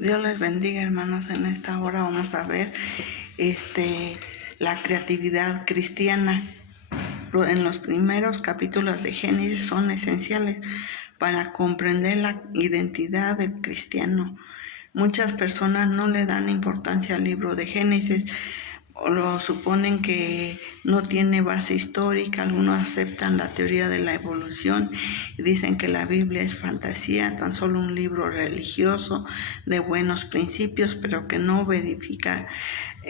Dios les bendiga, hermanos. En esta hora vamos a ver la creatividad cristiana. En los primeros capítulos de Génesis son esenciales para comprender la identidad del cristiano. Muchas personas no le dan importancia al libro de Génesis, o lo suponen que no tiene base histórica. Algunos aceptan la teoría de la evolución y dicen que la Biblia es fantasía, tan solo un libro religioso de buenos principios, pero que no verifica,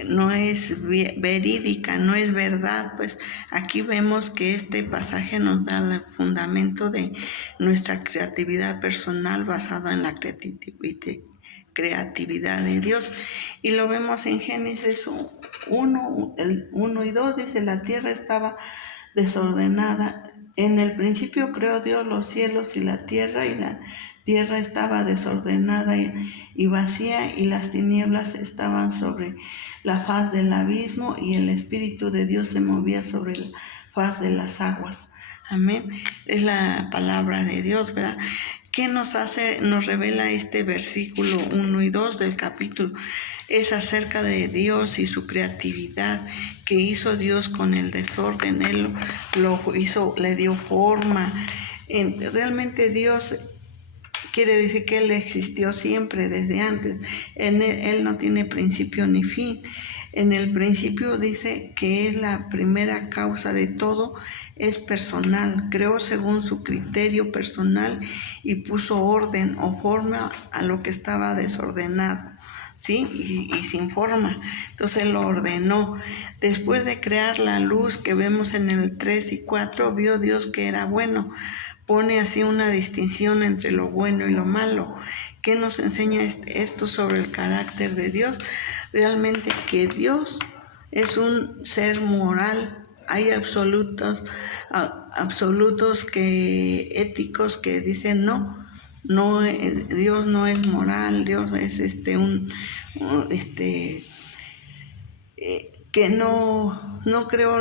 no es verídica, no es verdad. Pues aquí vemos que este pasaje nos da el fundamento de nuestra creatividad personal basada en la creatividad de Dios, y lo vemos en Génesis 1, el 1 y 2, dice: la tierra estaba desordenada. En el principio creó Dios los cielos y la tierra tierra estaba desordenada y vacía, y las tinieblas estaban sobre la faz del abismo, y el Espíritu de Dios se movía sobre la faz de las aguas. Amén. Es la palabra de Dios, ¿verdad? ¿Qué nos revela este versículo 1 y 2 del capítulo? Es acerca de Dios y su creatividad, que hizo Dios con el desorden. Él lo hizo, le dio forma. Realmente Dios quiere decir que Él existió siempre, desde antes. Él no tiene principio ni fin. En el principio dice que es la primera causa de todo, es personal. Creó según su criterio personal y puso orden o forma a lo que estaba desordenado, ¿sí? Y sin forma. Entonces Él lo ordenó. Después de crear la luz que vemos en el 3 y 4, vio Dios que era bueno. Pone así una distinción entre lo bueno y lo malo. ¿Qué nos enseña esto sobre el carácter de Dios? Realmente que Dios es un ser moral. Hay absolutos éticos que dicen no, Dios no es moral. Dios es que no creo.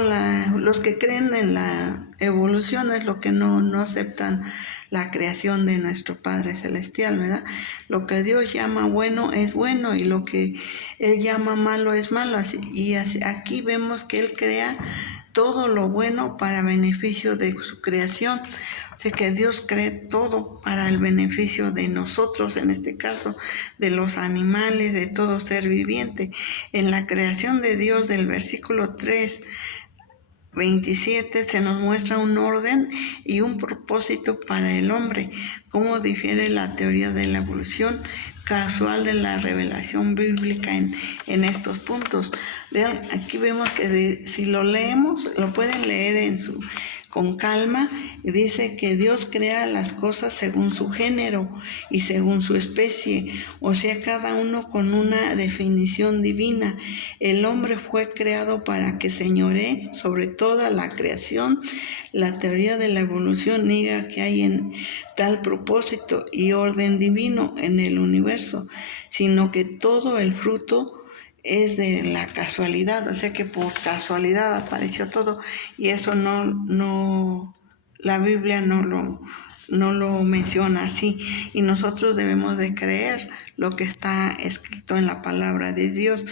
Los que creen en la evolución es lo que no aceptan la creación de nuestro Padre Celestial, ¿verdad? Lo que Dios llama bueno es bueno, y lo que Él llama malo es malo. Aquí vemos que Él crea todo lo bueno para beneficio de su creación. O sea que Dios cree todo para el beneficio de nosotros, en este caso de los animales, de todo ser viviente. En la creación de Dios, del versículo 3:27, se nos muestra un orden y un propósito para el hombre. Cómo difiere la teoría de la evolución casual de la revelación bíblica en estos puntos. Vean, aquí vemos que si lo leemos, lo pueden leer con calma, y dice que Dios crea las cosas según su género y según su especie, o sea, cada uno con una definición divina. El hombre fue creado para que señoree sobre toda la creación. La teoría de la evolución niega que hay en tal propósito y orden divino en el universo, sino que todo el fruto es de la casualidad. O sea que por casualidad apareció todo, y eso la Biblia no lo menciona así, y nosotros debemos de creer lo que está escrito en la palabra de Dios.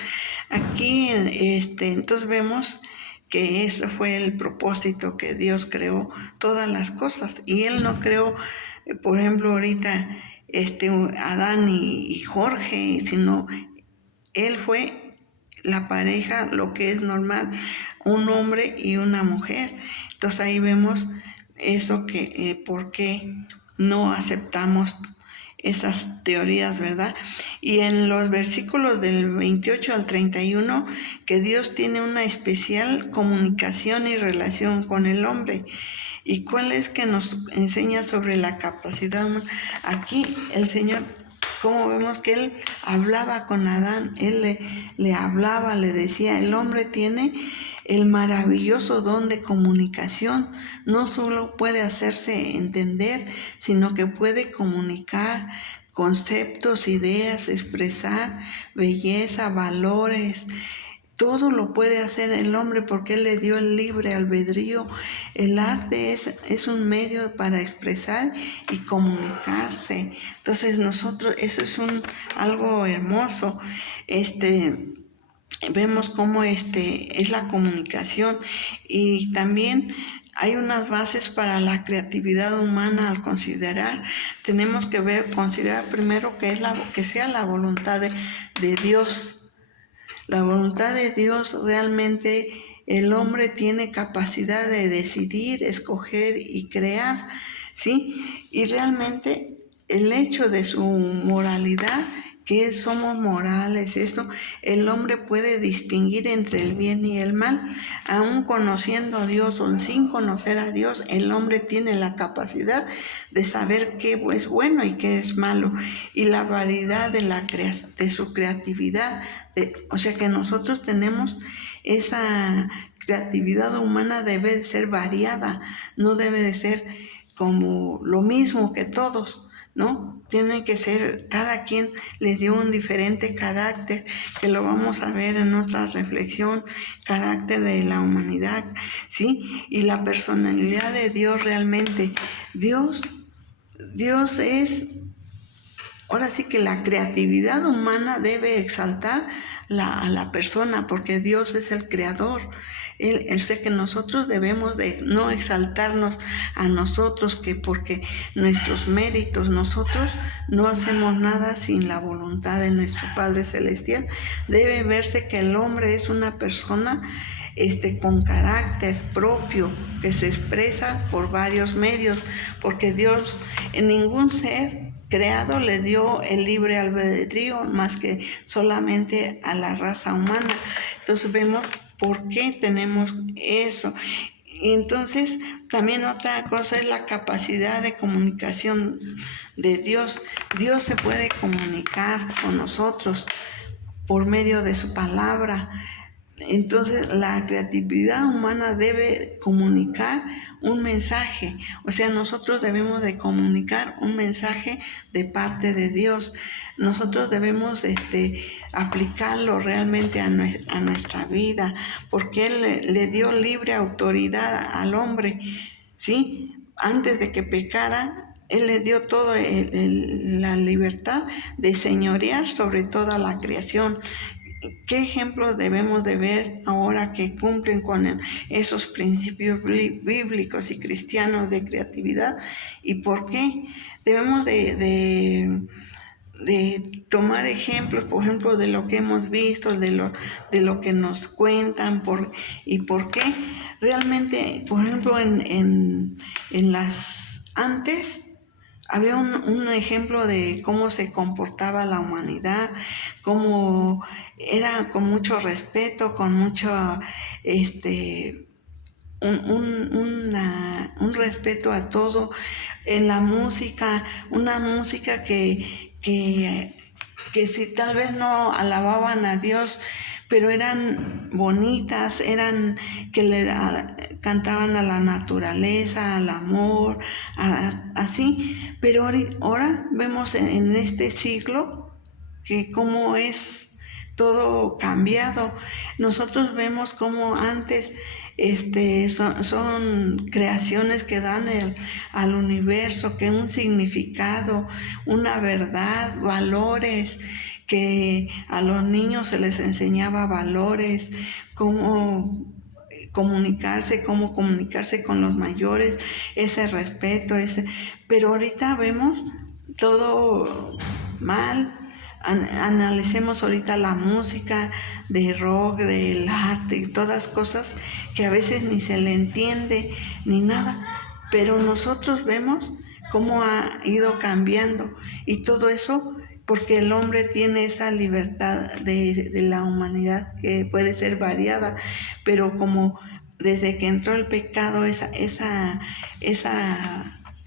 Aquí entonces vemos que eso fue el propósito, que Dios creó todas las cosas, y Él no creó, por ejemplo, ahorita Adán y Jorge, sino Él fue la pareja, lo que es normal, un hombre y una mujer. Entonces ahí vemos eso, que por qué no aceptamos esas teorías, ¿verdad? Y en los versículos del 28 al 31, que Dios tiene una especial comunicación y relación con el hombre. ¿Y cuál es? Que nos enseña sobre la capacidad humana. Aquí el Señor, como vemos que Él hablaba con Adán, Él le hablaba, le decía. El hombre tiene el maravilloso don de comunicación. No solo puede hacerse entender, sino que puede comunicar conceptos, ideas, expresar belleza, valores, todo lo puede hacer el hombre porque Él le dio el libre albedrío. El arte es un medio para expresar y comunicarse. Entonces nosotros, eso es algo hermoso. Vemos cómo es la comunicación, y también hay unas bases para la creatividad humana. Al considerar, tenemos que considerar primero que sea la voluntad de Dios. La voluntad de Dios, realmente el hombre tiene capacidad de decidir, escoger y crear, ¿sí? Y realmente el hecho de su moralidad, que somos morales, el hombre puede distinguir entre el bien y el mal. Aún conociendo a Dios o sin conocer a Dios, el hombre tiene la capacidad de saber qué es bueno y qué es malo, y la variedad de su creatividad. O sea que nosotros tenemos esa creatividad humana, debe de ser variada, no debe de ser como lo mismo que todos, ¿no? Tiene que ser, cada quien le dio un diferente carácter, que lo vamos a ver en otra reflexión, carácter de la humanidad, ¿sí? Y la personalidad de Dios, realmente, Dios es, ahora sí que la creatividad humana debe exaltar a la persona, porque Dios es el creador. Él sé que nosotros debemos de no exaltarnos a nosotros, que porque nuestros méritos, nosotros no hacemos nada sin la voluntad de nuestro Padre Celestial. Debe verse que el hombre es una persona con carácter propio, que se expresa por varios medios, porque Dios en ningún ser creado le dio el libre albedrío más que solamente a la raza humana. Entonces vemos por qué tenemos eso. Y entonces también otra cosa es la capacidad de comunicación de Dios. Dios se puede comunicar con nosotros por medio de su palabra. Entonces la creatividad humana debe comunicar un mensaje, o sea, nosotros debemos de comunicar un mensaje de parte de Dios. Nosotros debemos aplicarlo realmente a nuestra vida, porque Él le dio libre autoridad al hombre, ¿sí? Antes de que pecara, Él le dio toda la libertad de señorear sobre toda la creación. ¿Qué ejemplos debemos de ver ahora que cumplen con esos principios bíblicos y cristianos de creatividad? ¿Y por qué? Debemos de tomar ejemplos, por ejemplo, de lo que hemos visto, de lo que nos cuentan, y por qué. Realmente, por ejemplo, en las antes, había un ejemplo de cómo se comportaba la humanidad, cómo era con mucho respeto, con mucho, un respeto a todo. En la música, una música que si tal vez no alababan a Dios, pero eran bonitas, eran que cantaban a la naturaleza, al amor, así. Pero ahora vemos en este siglo que cómo es todo cambiado. Nosotros vemos cómo antes son creaciones que dan al universo, que un significado, una verdad, valores, que a los niños se les enseñaba valores, cómo comunicarse con los mayores, ese respeto, pero ahorita vemos todo mal. Analicemos ahorita la música de rock, del arte y todas cosas que a veces ni se le entiende ni nada, pero nosotros vemos cómo ha ido cambiando, y todo eso porque el hombre tiene esa libertad de la humanidad, que puede ser variada, pero como desde que entró el pecado, esa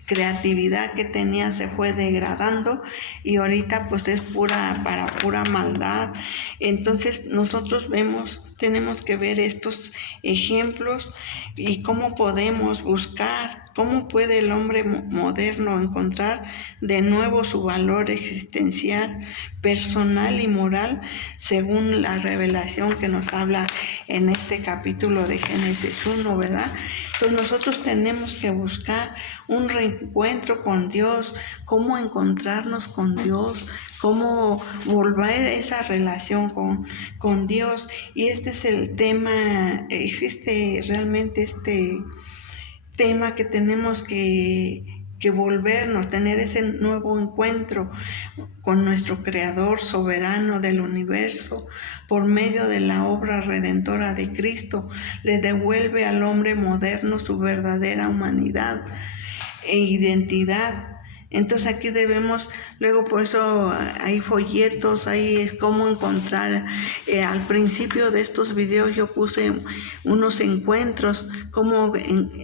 creatividad que tenía se fue degradando, y ahorita pues es para pura maldad. Entonces nosotros vemos tenemos que ver estos ejemplos y cómo podemos buscar, cómo puede el hombre moderno encontrar de nuevo su valor existencial, personal y moral, según la revelación que nos habla en este capítulo de Génesis 1, ¿verdad? Entonces nosotros tenemos que buscar un reencuentro con Dios, cómo encontrarnos con Dios, cómo volver esa relación con Dios. Y este es el tema, existe realmente este tema que tenemos que volvernos, tener ese nuevo encuentro con nuestro Creador soberano del universo por medio de la obra redentora de Cristo. Le devuelve al hombre moderno su verdadera humanidad e identidad. Entonces aquí debemos, luego por eso hay folletos, ahí es cómo encontrar, al principio de estos videos yo puse unos encuentros, cómo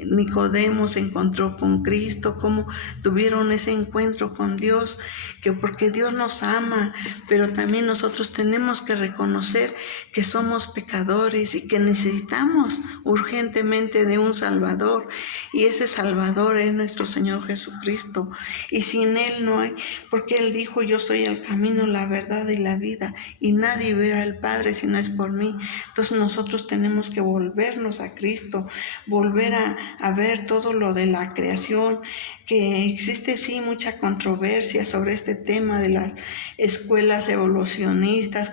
Nicodemo se encontró con Cristo, cómo tuvieron ese encuentro con Dios, que porque Dios nos ama, pero también nosotros tenemos que reconocer que somos pecadores y que necesitamos urgentemente de un Salvador, y ese Salvador es nuestro Señor Jesucristo. Y sin Él no hay, porque Él dijo, yo soy el camino, la verdad y la vida, y nadie ve al Padre si no es por mí. Entonces nosotros tenemos que volvernos a Cristo, volver a ver todo lo de la creación, que existe sí mucha controversia sobre este tema de las escuelas evolucionistas,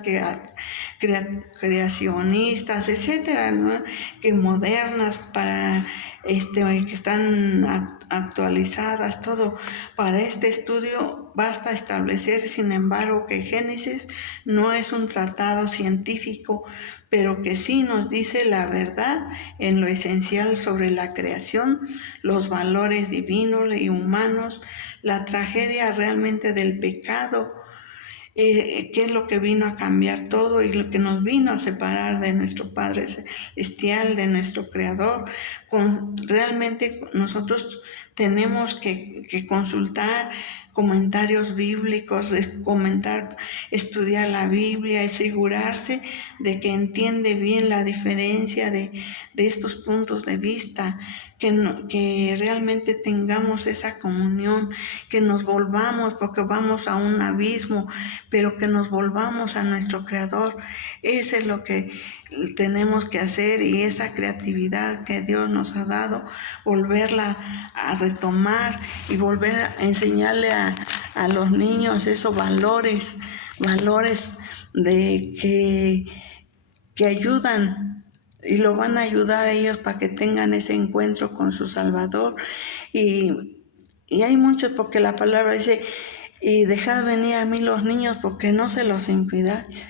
creacionistas, etcétera, ¿no? Que modernas para que están actualizadas, todo. Para este estudio basta establecer, sin embargo, que Génesis no es un tratado científico, pero que sí nos dice la verdad en lo esencial sobre la creación, los valores divinos y humanos, la tragedia realmente del pecado, qué es lo que vino a cambiar todo y lo que nos vino a separar de nuestro Padre Celestial, de nuestro Creador. Realmente nosotros tenemos que consultar comentarios bíblicos, estudiar la Biblia, asegurarse de que entiende bien la diferencia de estos puntos de vista, que realmente tengamos esa comunión, que nos volvamos, porque vamos a un abismo, pero que nos volvamos a nuestro Creador. Eso es lo que tenemos que hacer, y esa creatividad que Dios nos ha dado, volverla a retomar y volver a enseñarle a los niños esos valores de que ayudan, y lo van a ayudar a ellos para que tengan ese encuentro con su Salvador. Y hay muchos, porque la palabra dice, y dejad venir a mí los niños, porque no se los impidáis,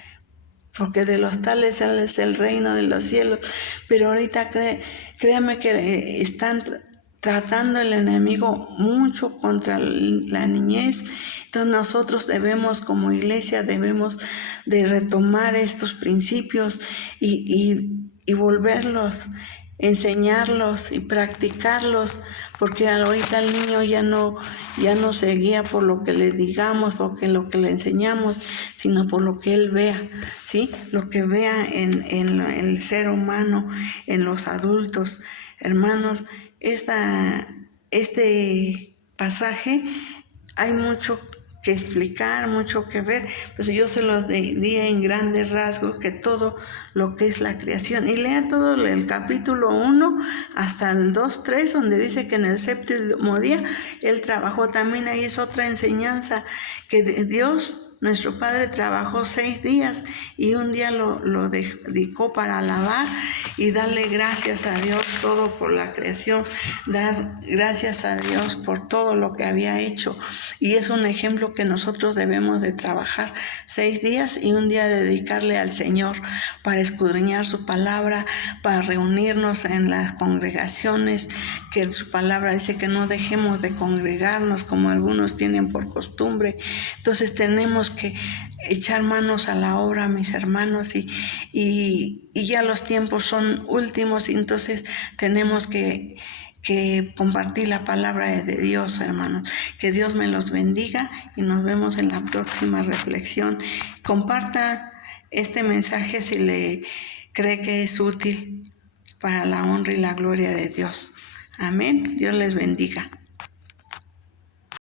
porque de los tales es el reino de los cielos. Pero ahorita créanme que están tratando el enemigo mucho contra la niñez. Entonces nosotros debemos, como iglesia, debemos de retomar estos principios y volverlos, enseñarlos y practicarlos, porque ahorita el niño ya no se guía por lo que le digamos, porque lo que le enseñamos, sino por lo que él vea, ¿sí? Lo que vea en el ser humano, en los adultos. Hermanos, este pasaje hay mucho que explicar, mucho que ver, pues yo se los di en grandes rasgos, que todo lo que es la creación. Y lea todo el capítulo 1 hasta el 2, 3, donde dice que en el séptimo día Él trabajó. También ahí es otra enseñanza, que Dios, nuestro Padre, trabajó 6 días y un día lo dedicó para alabar y darle gracias a Dios todo por la creación, dar gracias a Dios por todo lo que había hecho. Y es un ejemplo que nosotros debemos de trabajar 6 días y un día dedicarle al Señor para escudriñar su palabra, para reunirnos en las congregaciones, que su palabra dice que no dejemos de congregarnos como algunos tienen por costumbre. Entonces tenemos que echar manos a la obra, mis hermanos, y ya los tiempos son últimos, y entonces tenemos que compartir la palabra de Dios, hermanos. Que Dios me los bendiga y nos vemos en la próxima reflexión. Comparta este mensaje si cree que es útil para la honra y la gloria de Dios. Amén. Dios les bendiga.